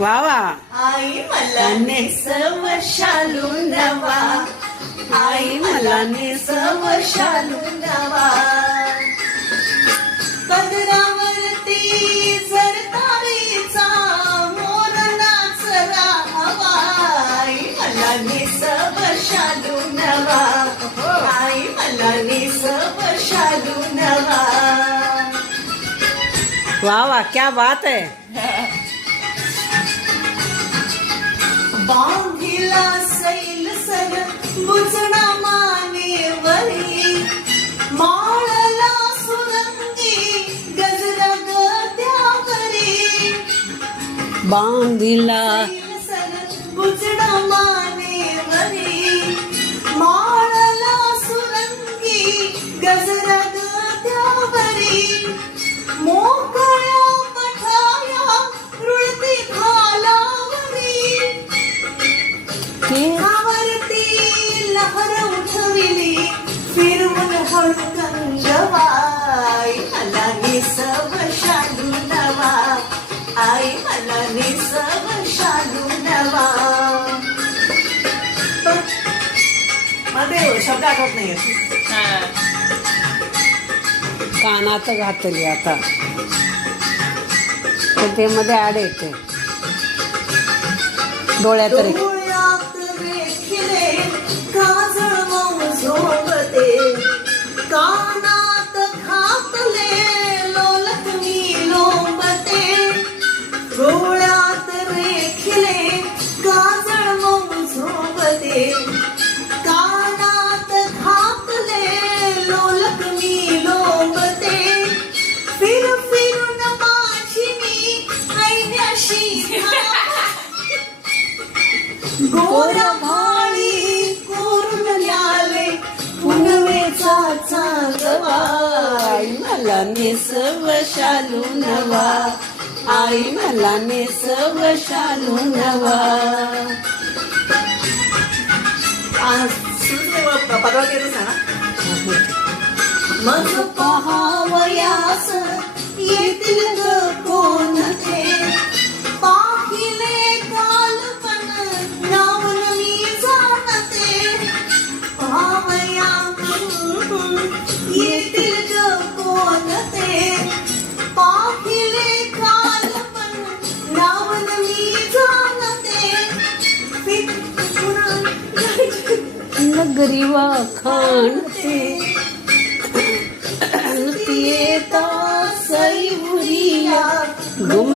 वा वा. आई मला नेसव शालू नवा, आई मला नेसव शालू नवा. पदरावरती जर तारीचा मोर नाचला हवा, आई मला नेसव शालू नवा, आई मला नेसव शालू नवा. वा वा, क्या बात है. बांधिला सैल सर बुजना मानेवरी, माळला सुरंगी गजरा गद्यावरी. बांधिला सैल सर बुजना मानेवरी, माळला सुरंगी गजरा गद्यावरी. मोकळ्या पठाया रुळती खालावरी, वरती लहर उठविली फिरवून हळू कंगवा. आई मला नेसव शालू नवा, आई मला नेसव शालू नवा. मध्ये शब्द आठवत नाही. कानात घातली आता तर ते मध्ये आड येते डोळ्यात रे. डोळ्यात रेखिले काजळ मऊ झोपते, कानात घातले लोलक मी लोंबते. डोळ्यात रेखिले काजळ मऊ झोपते, कानात घातले लोलक मी लोंबते. फिर फिरून माझी मी ऐद्याशी गोरा भाळी कोरून न्याले पुनवेचा चांगवा. आई मला नेसव शालू नवा, आई मला नेसव शालू नवा. पदवा केलंच ना. मग पहावयास येतील ग कोण ते, पाहिले कालपण नावन मी जाणते. पहावया येतील ग कोण ते, पाहिले कालपण नावन मी जाणते. नगरी वाखाणते येता सई